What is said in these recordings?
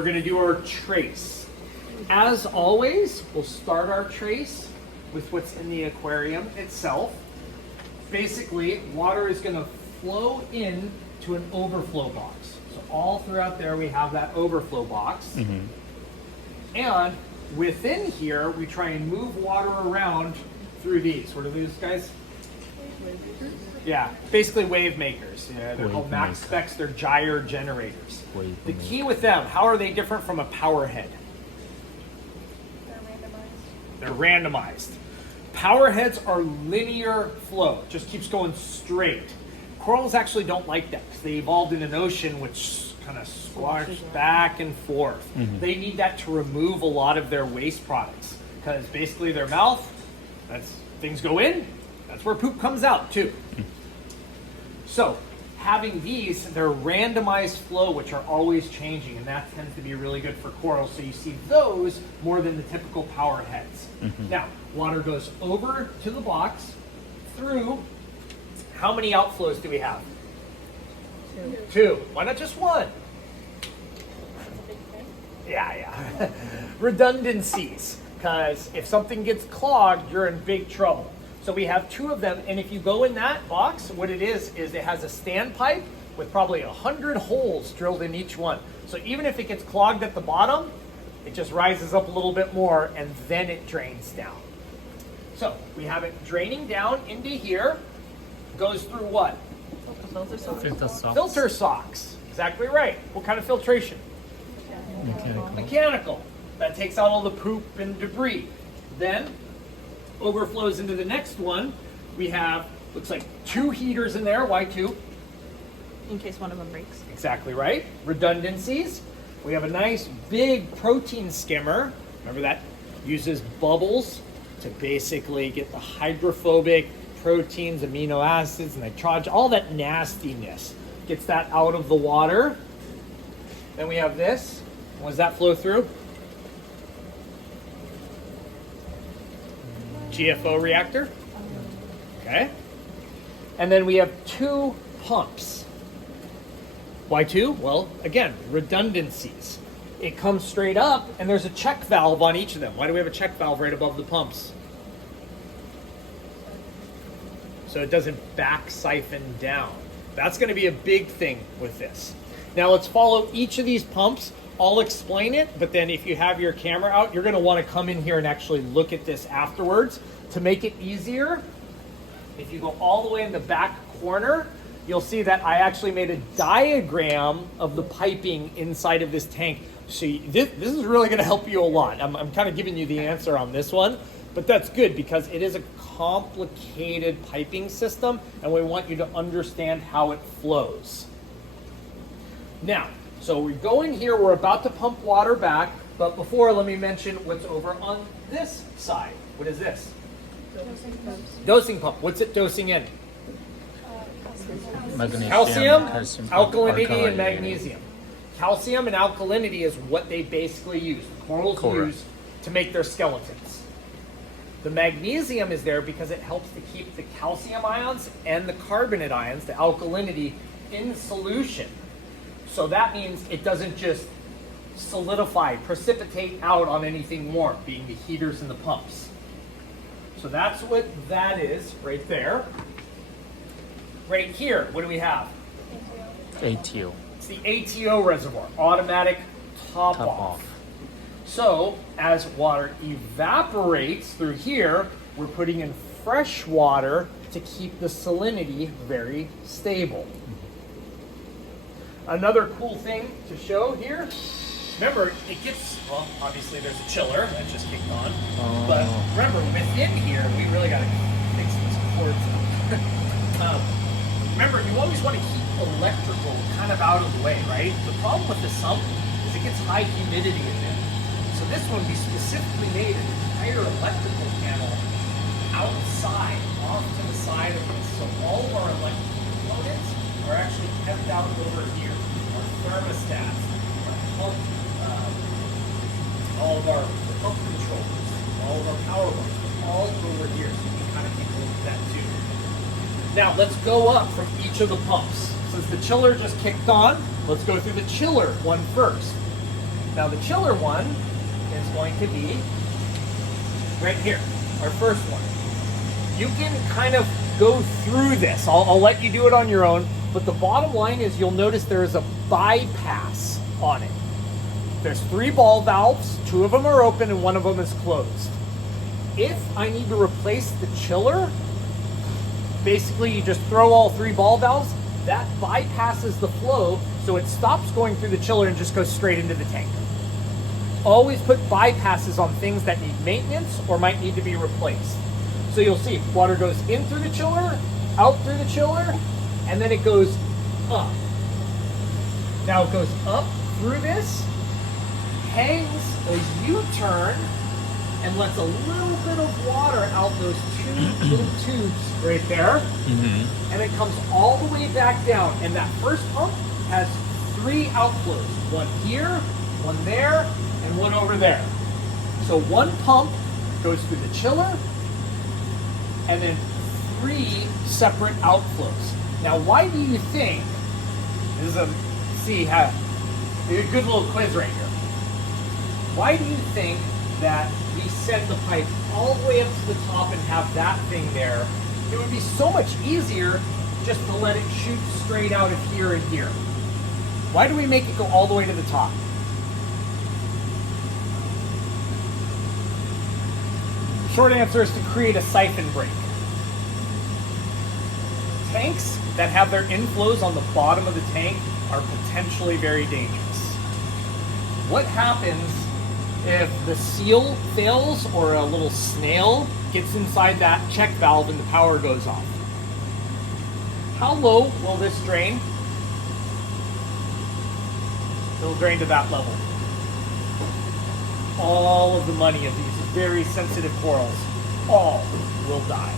We're going to do our trace. As always, we'll start our trace with what's in the aquarium itself. Basically, water is going to flow in to an overflow box. So all throughout there we have that overflow box. And within here, we try and move water around through these. What are these guys? Yeah, basically wave makers. Yeah, they're called max specs. They're gyre generators. The key with them, how are they different from a power head? They're randomized. Power heads are linear flow, just keeps going straight. Corals actually don't like that because they evolved in an ocean which kind of squashed back and forth. They need that to remove a lot of their waste products because basically their mouth, that's things go in, that's where poop comes out too. So having these, they're randomized flow, which are always changing, and that tends to be really good for corals. So you see those more than the typical power heads. Now, water goes over to the box through. How many outflows do we have? Two. Why not just one? Yeah. Redundancies, because if something gets clogged, you're in big trouble. So we have two of them, and if you go in that box, what it is it has a standpipe with probably 100 holes drilled in each one. So even if it gets clogged at the bottom, it just rises up a little bit more, and then it drains down. So we have it draining down into here, goes through what? Filter socks. Exactly right. What kind of filtration? Mechanical. That takes out all the poop and debris. Then overflows into the next one. We have, looks like 2 heaters in there. Why 2? In case one of them breaks. Exactly right. Redundancies. We have a nice big protein skimmer. Remember that uses bubbles to basically get the hydrophobic proteins, amino acids, nitrogen, all that nastiness. Gets that out of the water. Then we have this. What does that flow through? GFO reactor. Okay. And then we have 2 pumps. Why 2? Well, again, redundancies. It comes straight up, and there's a check valve on each of them. Why do we have a check valve right above the pumps? So it doesn't back siphon down. That's going to be a big thing with this. Now let's follow each of these pumps. I'll explain it, but then if you have your camera out, you're going to want to come in here and actually look at this afterwards. To make it easier, if you go all the way in the back corner, you'll see that I actually made a diagram of the piping inside of this tank. So this is really going to help you a lot. I'm kind of giving you the answer on this one, but that's good because it is a complicated piping system, and we want you to understand how it flows. Now, so we go in here, we're about to pump water back, but before, let me mention what's over on this side. What is this? Dosing pump. What's it dosing in? Calcium, alkalinity, and magnesium. Calcium and alkalinity is what they basically use. Corals use to make their skeletons. The magnesium is there because it helps to keep the calcium ions and the carbonate ions, the alkalinity, in solution. So that means it doesn't just solidify, precipitate out on anything warm, being the heaters and the pumps. So that's what that is right there. Right here, what do we have? ATO. It's the ATO reservoir, automatic top off. So as water evaporates through here, we're putting in fresh water to keep the salinity very stable. Another cool thing to show here, remember it gets, well, obviously there's a chiller that just kicked on, but remember within here, we really got to fix this cords up. Remember, you always want to keep electrical kind of out of the way, right? The problem with the sump is it gets high humidity in there. So this one, we specifically made an entire electrical panel outside, off to the side of this. So all of our electrical components are actually kept out over here. Our thermostats, our pump, all of our pump controllers, all of our power lines, all over here. So you can kind of take a look at that too. Now let's go up from each of the pumps. Since the chiller just kicked on, let's go through the chiller one first. Now the chiller one is going to be right here, our first one. You can kind of go through this. I'll let you do it on your own, but the bottom line is you'll notice there is a bypass on it. There's 3 ball valves, 2 of them are open and 1 of them is closed. If I need to replace the chiller, basically you just throw all 3 ball valves, that bypasses the flow, so it stops going through the chiller and just goes straight into the tank. Always put bypasses on things that need maintenance or might need to be replaced. So you'll see water goes in through the chiller, out through the chiller, and then it goes up. Now it goes up through this, hangs a U-turn, and lets a little bit of water out those 2 little tubes right there, and it comes all the way back down. And that first pump has 3 outflows, 1 here, 1 there, and 1 over there. So 1 pump goes through the chiller, and then 3 separate outflows. Now, why do you think, this is a good little quiz right here. Why do you think that we send the pipe all the way up to the top and have that thing there? It would be so much easier just to let it shoot straight out of here and here. Why do we make it go all the way to the top? Short answer is to create a siphon break. Tanks that have their inflows on the bottom of the tank are potentially very dangerous. What happens if the seal fails or a little snail gets inside that check valve and the power goes off? How low will this drain? It'll drain to that level. All of the money of these very sensitive corals, all will die.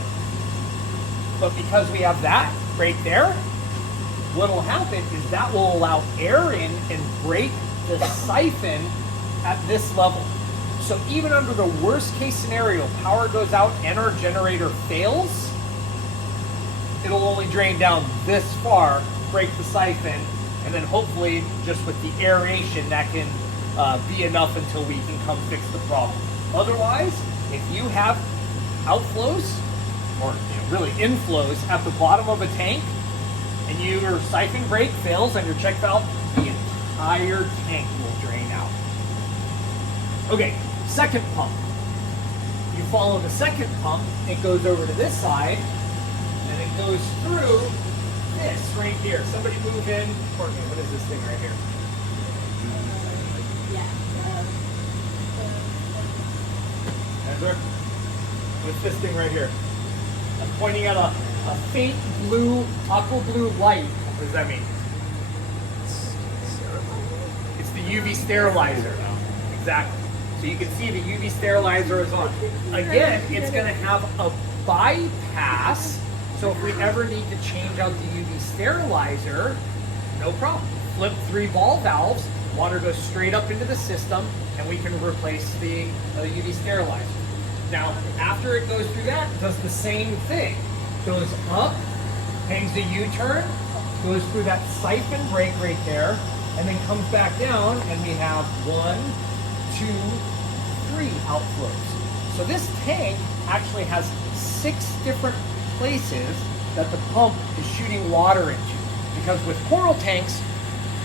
But because we have that right there, what will happen is that will allow air in and break the siphon at this level. So even under the worst case scenario, power goes out and our generator fails, it'll only drain down this far, break the siphon, and then hopefully just with the aeration that can be enough until we can come fix the problem. Otherwise, if you have outflows, or really inflows at the bottom of a tank, and your siphon break fails on your check valve, the entire tank will drain out. Okay, second pump. You follow the second pump, it goes over to this side, and it goes through this right here. Somebody move in. Courtney, what is this thing right here? Ezra? What's this thing right here? I'm pointing at a faint blue, aqua blue light. What does that mean? It's the UV sterilizer. Exactly. So you can see the UV sterilizer is on. Again, it's going to have a bypass. So if we ever need to change out the UV sterilizer, no problem. Flip 3 ball valves, water goes straight up into the system, and we can replace the UV sterilizer. Now, after it goes through that, it does the same thing. Goes up, hangs a U-turn, goes through that siphon break right there, and then comes back down, and we have 1, 2, 3 outflows. So this tank actually has 6 different places that the pump is shooting water into. Because with coral tanks,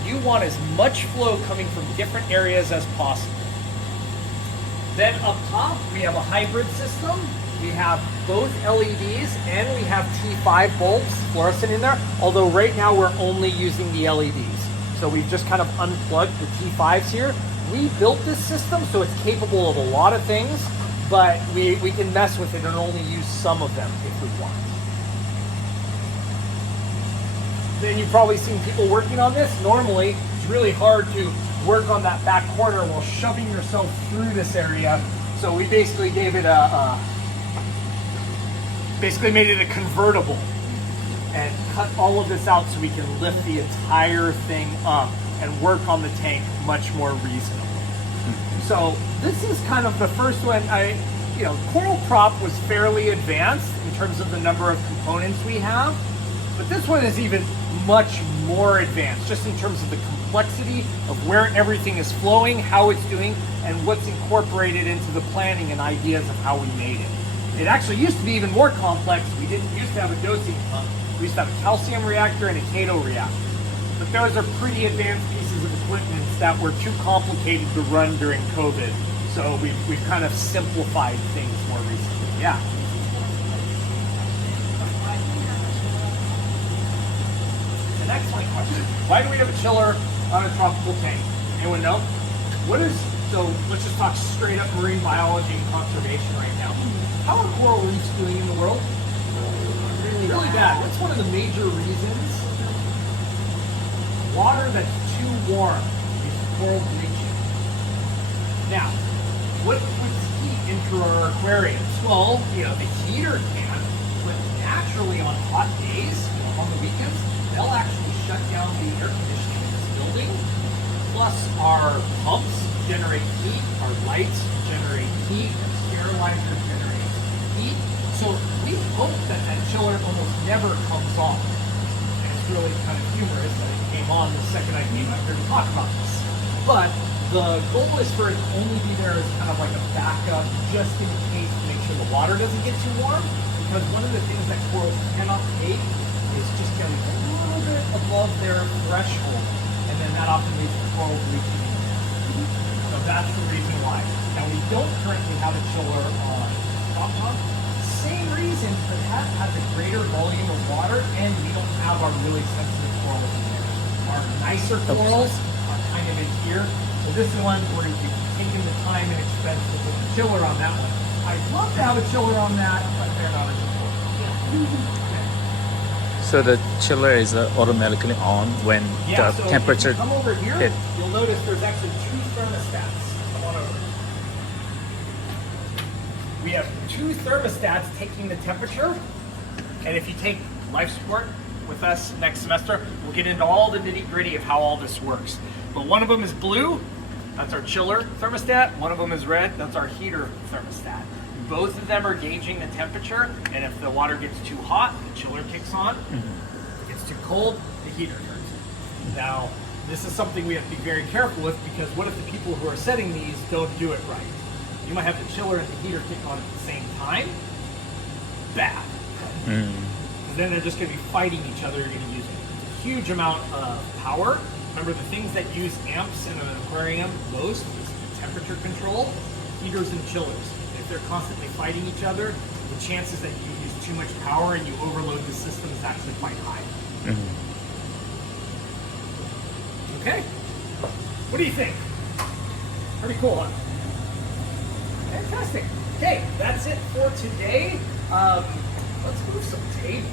you want as much flow coming from different areas as possible. Then up top, we have a hybrid system. We have both LEDs and we have T5 bulbs, fluorescent in there. Although right now we're only using the LEDs. So we've just kind of unplugged the T5s here. We built this system so it's capable of a lot of things, but we can mess with it and only use some of them if we want. Then you've probably seen people working on this. Normally, it's really hard to work on that back corner while shoving yourself through this area. So we basically gave it basically made it a convertible and cut all of this out so we can lift the entire thing up and work on the tank much more reasonably. So this is kind of the first one. Coral prop was fairly advanced in terms of the number of components we have, but this one is even much more advanced, just in terms of the complexity of where everything is flowing, how it's doing, and what's incorporated into the planning and ideas of how we made it. It actually used to be even more complex. We didn't used to have a dosing pump. We used to have a calcium reactor and a Cato reactor. But those are pretty advanced pieces of equipment that were too complicated to run during COVID. So we've kind of simplified things more recently. Yeah. An excellent question. Why do we have a chiller on a tropical tank? Anyone know? So let's just talk straight up marine biology and conservation right now. How are coral reefs doing in the world? Really bad. What's one of the major reasons? Water that's too warm is coral bleaching. Now, what puts heat into our aquariums? Well, the heater can, but naturally on hot days, on the weekends, they'll actually shut down the air conditioning in this building. Plus, our pumps generate heat, our lights generate heat, and sterilizers generate heat. So we hope that chiller almost never comes on. And it's really kind of humorous that it came on the second I came out here to talk about this. But the goal is for it to only be there as kind of like a backup, just in case, to make sure the water doesn't get too warm. Because one of the things that corals cannot take is just getting a little bit above their threshold. And then that often leads to coral bleaching. So that's the reason why. Now we don't currently have a chiller on top pump. Same reason, but that has a greater volume of water, and we don't have our really sensitive corals in there. Our nicer corals are kind of in here. So this is one where you've taken the time and expense to put a chiller on that one. I'd love to have a chiller on that, but they're not as important. So the chiller is automatically on when Yeah, the so temperature if you come over here, hit. you'll notice there's actually two thermostats. Come on over. We have two thermostats taking the temperature, and if you take life support with us next semester, we'll get into all the nitty-gritty of how all this works. But one of them is blue, that's our chiller thermostat. One of them is red, that's our heater thermostat. Both of them are gauging the temperature, and if the water gets too hot, the chiller kicks on. If it gets too cold, the heater turns on. Now, this is something we have to be very careful with, because what if the people who are setting these don't do it right? You might have the chiller and the heater kick on at the same time. Bad. Then they're just going to be fighting each other. You're going to use a huge amount of power. Remember, the things that use amps in an aquarium most is temperature control, heaters and chillers. If they're constantly fighting each other, the chances that you use too much power and you overload the system is actually quite high. Okay? What do you think? Pretty cool, huh? Fantastic. Okay, that's it for today. Let's move some tables.